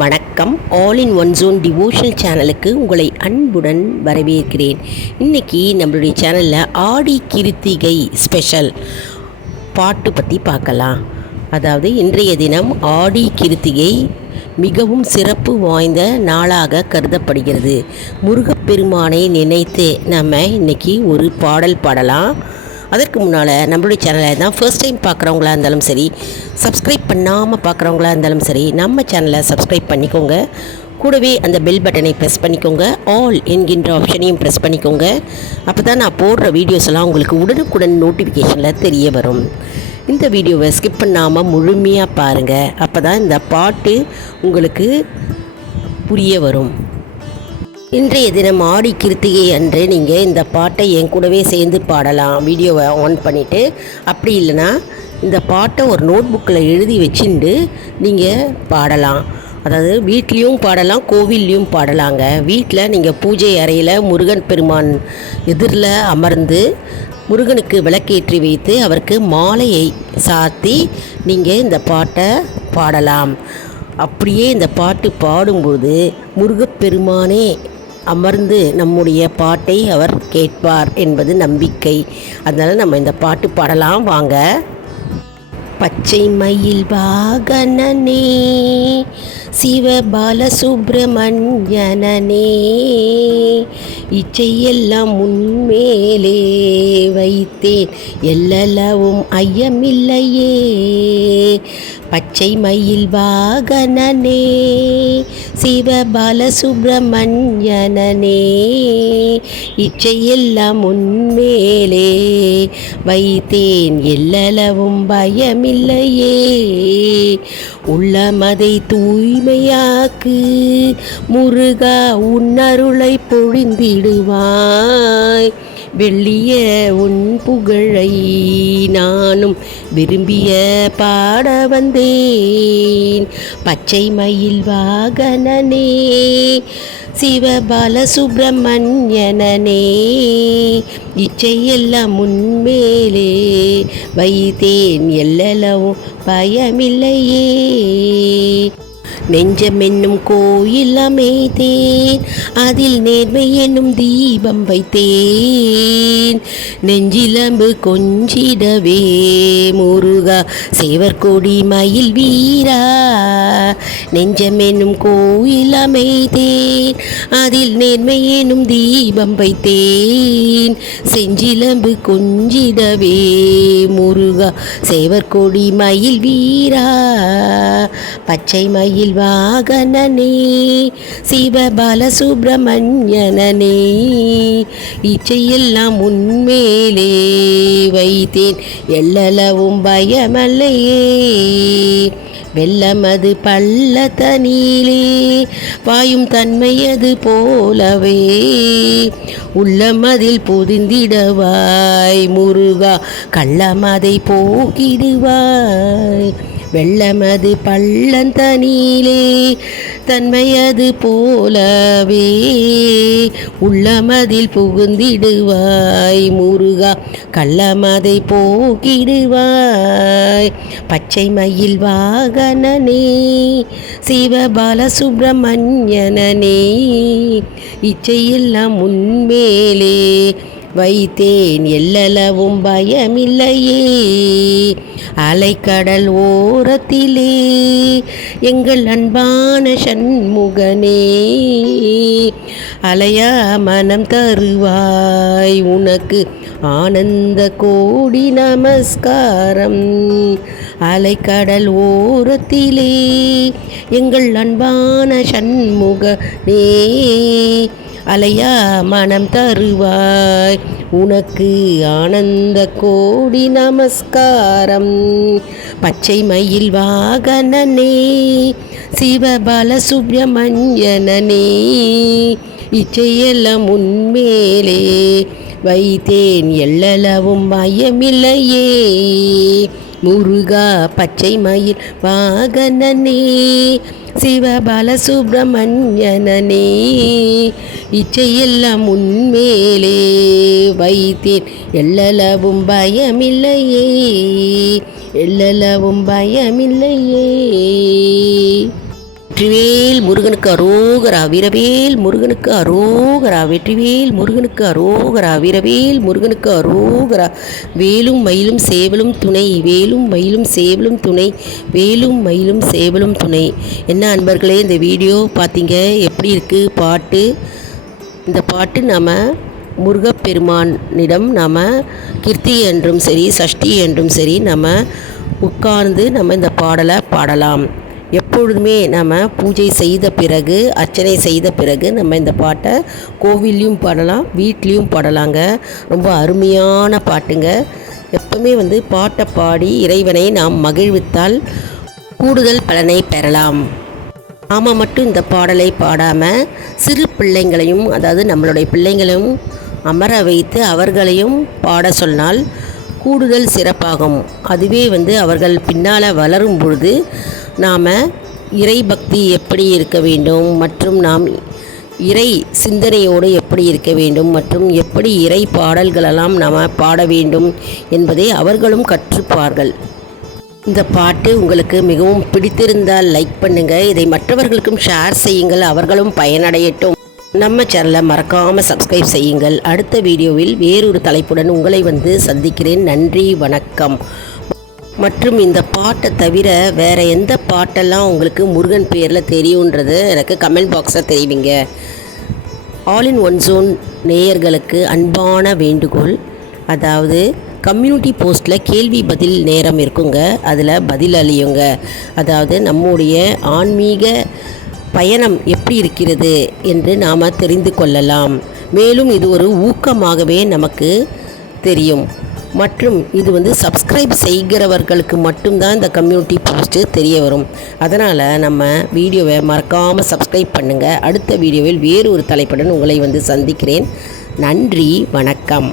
வணக்கம். All in one zone devotional சேனலுக்கு உங்களை அன்புடன் வரவேற்கிறேன். இன்றைக்கி நம்மளுடைய சேனலில் ஆடி கிருத்திகை ஸ்பெஷல் பாட்டு பற்றி பார்க்கலாம். அதாவது இன்றைய தினம் ஆடி கிருத்திகை மிகவும் சிறப்பு வாய்ந்த நாளாக கருதப்படுகிறது. முருகப்பெருமானை நினைத்து நம்ம இன்னைக்கு ஒரு பாடல் பாடலாம். அதற்கு முன்னால் நம்மளுடைய சேனலை தான் ஃபர்ஸ்ட் டைம் பார்க்குறவங்களா இருந்தாலும் சரி சப்ஸ்கிரைப் பண்ணாமல் பார்க்குறவங்களா இருந்தாலும் சரி நம்ம சேனலை சப்ஸ்கிரைப் பண்ணிக்கோங்க. கூடவே அந்த பெல் பட்டனை ப்ரெஸ் பண்ணிக்கோங்க. ஆல் என்கின்ற ஆப்ஷனையும் ப்ரெஸ் பண்ணிக்கோங்க. அப்போ தான் நான் போடுற வீடியோஸ் எல்லாம் உங்களுக்கு உடனுக்குடன் நோட்டிஃபிகேஷனில் தெரிய வரும். இந்த வீடியோவை ஸ்கிப் பண்ணாமல் முழுமையாக பாருங்கள் அப்போ தான் இந்த பாட்டு உங்களுக்கு புரிய வரும். இன்றைய தினம் ஆடி கிருத்திகை அன்று நீங்கள் இந்த பாட்டை என் கூடவே சேர்ந்து பாடலாம். வீடியோவை ஆன் பண்ணிவிட்டு அப்படி இல்லைன்னா இந்த பாட்டை ஒரு நோட் புக்கில் எழுதி வச்சுண்டு நீங்கள் பாடலாம். அதாவது வீட்லேயும் பாடலாம் கோவில்லையும் பாடலாங்க. வீட்டில் நீங்கள் பூஜை அறையில் முருகன் பெருமான் எதிரில் அமர்ந்து முருகனுக்கு விளக்கேற்றி வைத்து அவருக்கு மாலையை சாத்தி நீங்கள் இந்த பாட்டை பாடலாம். அப்படியே இந்த பாட்டு பாடும்போது முருகப்பெருமானே அமர்ந்து நம்முடைய பாட்டை அவர் கேட்பார் என்பது நம்பிக்கை. அதனால் நம்ம இந்த பாட்டு பாடலாம் வாங்க. பச்சை மயில் வாகனனே சிவபாலசுப்பிரமணியனே இச்சையெல்லாம் முன்மேலே வைத்தேன். எல்லளவும் ஐயமில்லையே பச்சை மயில் வாகனனே சிவபாலசுப்பிரமணியனே இச்சையெல்லாம் உன்மேலே வைத்தேன் எல்லளவும் பயமில்லையே. உள்ளமதை தூய்மையாக்கு முருகா உன்னருளை பொழிந்திடுவாய். வெள்ளிய உன் புகழை நானும் விரும்பிய பாட வந்தேன். பச்சை மயில் வாகனனே சிவபால சுப்பிரமணியனே இச்சையெல்லாம் முன்மேலே வைத்தேன். எல்லளவும் பயமில்லையே. நெஞ்சமென்னும் கோயில் அமைத்தேன். அதில் நேர்மை என்னும் தீபம் வைத்தேன். நெஞ்சிலம்பு கொஞ்சிடவே முருகா சேவர்கொடி மயில் வீரா. நெஞ்சமென்னும் கோயில் அமைத்தேன். அதில் நேர்மை என்னும் தீபம் வைத்தேன். செஞ்சிலம்பு கொஞ்சிடவே முருகா சேவர்கொடி மயில் வீரா. பச்சை மயில் வாகனனே சிவபால சுப்பிரமணியனே இச்சையெல்லாம் உன்மேலே வைத்தேன். எல்லளவும் பயமல்லையே வெள்ளமது பள்ளத்தனிலே பாயும் தன்மையது போலவே உள்ளமதில் பொதிந்திடவாய் முருகா கள்ளமதை போக்கிடுவாய். வெள்ளமது பள்ளந்தனிலே தன்மையது போலவே. உள்ளமதில் புகுந்திடுவாய் முருகா கள்ளமதை போக்கிடுவாய். பச்சை மயில் வாகனனே சிவபால சுப்பிரமணியனே இச்சையெல்லாம் உன்மேலே வைத்தேன் எல்லளவும் பயமில்லையே. அலைக்கடல் ஓரத்திலே எங்கள் அன்பான சண்முகனே அலையா மனம் தருவாய். உனக்கு ஆனந்த கோடி நமஸ்காரம். அலைக்கடல் ஓரத்திலே எங்கள் அன்பான சண்முகனே அலையா மனம் தருவாய். உனக்கு ஆனந்த கோடி நமஸ்காரம். பச்சை மயில் வாகனனே சிவபால சுப்பிரமணியனே இச்சையெல்லாம் உன்மேலே வைத்தேன் எள்ளளவும் பயமில்லையே முருகா பச்சை மயில் வாகனனே சிவபால சுப்பிரமணியனே இச்சையெல்லாம் உன்மேலே வைத்தேன். எல்லளவும் பயமில்லையே எல்லளவும் பயமில்லையே. வெற்றிவேல் முருகனுக்கு அரோகரா வீரவேல் முருகனுக்கு அரோகரா வெற்றிவேல் முருகனுக்கு அரோகரா வீரவேல் முருகனுக்கு அரோகரா. வேலும் மயிலும் சேவலும் துணை வேலும் மயிலும் சேவலும் துணை வேலும் மயிலும் சேவலும் துணை. என்ன அன்பர்களே இந்த வீடியோ பார்த்தீங்க? எப்படி இருக்குது பாட்டு? இந்த பாட்டு நம்ம முருகப்பெருமானிடம் நாம் கிருத்தி என்றும் சரி சஷ்டி என்றும் சரி நம்ம உட்கார்ந்து நம்ம இந்த பாடலை பாடலாம். எப்பொழுதுமே நம்ம பூஜை செய்த பிறகு அர்ச்சனை செய்த பிறகு நம்ம இந்த பாட்டை கோவில்லையும் பாடலாம் வீட்லேயும் பாடலாங்க. ரொம்ப அருமையான பாட்டுங்க. எப்பவுமே வந்து பாட்டை பாடி இறைவனை நாம் மகிழ்வித்தால் கூடுதல் பலனை பெறலாம். நாம் மட்டும் இந்த பாடலை பாடாமல் சிறு பிள்ளைங்களையும் அதாவது நம்மளுடைய பிள்ளைங்களையும் அமர வைத்து அவர்களையும் பாட சொன்னால் கூடுதல் சிறப்பாகும். அதுவே வந்து அவர்கள் பின்னால் வளரும் பொழுது நாம் இறை பக்தி எப்படி இருக்க வேண்டும்? மற்றும் நாம் இறை சிந்தனையோடு எப்படி இருக்க வேண்டும்? மற்றும் எப்படி இறை பாடல்களெல்லாம் நாம் பாட வேண்டும் என்பதை அவர்களும் கற்றுப்பார்கள். இந்த பாட்டு உங்களுக்கு மிகவும் பிடித்திருந்தால் லைக் பண்ணுங்கள் இதை மற்றவர்களுக்கும் ஷேர் செய்யுங்கள். அவர்களும் பயனடையட்டும். நம்ம சேனலை மறக்காமல் சப்ஸ்கிரைப் செய்யுங்கள். அடுத்த வீடியோவில் வேறொரு தலைப்புடன் உங்களை வந்து சந்திக்கிறேன். நன்றி வணக்கம். மற்றும் இந்த பாட்டை தவிர வேறு எந்த பாட்டெல்லாம் உங்களுக்கு முருகன் பேரில் தெரியுன்றது எனக்கு கமெண்ட் பாக்ஸில் தெரிவிங்க. ஆல் இன் ஒன் ஜோன் நேயர்களுக்கு அன்பான வேண்டுகோள். அதாவது கம்யூனிட்டி போஸ்ட்டில் கேள்வி பதில் நேரம் இருக்குங்க. அதில் பதில் அளியுங்க அதாவது நம்முடைய ஆன்மீக பயணம் எப்படி இருக்கிறது என்று நாம் தெரிந்து கொள்ளலாம். மேலும் இது ஒரு ஊக்கமாகவே நமக்கு தெரியும். மற்றும் இது வந்து சப்ஸ்கிரைப் செய்கிறவர்களுக்கு மட்டும்தான் இந்த கம்யூனிட்டி போஸ்ட்டு தெரிய வரும். அதனால் நம்ம வீடியோவை மறக்காமல் சப்ஸ்கிரைப் பண்ணுங்கள் அடுத்த வீடியோவில் வேறு ஒரு தலைப்புடன் உங்களை வந்து சந்திக்கிறேன். நன்றி வணக்கம்.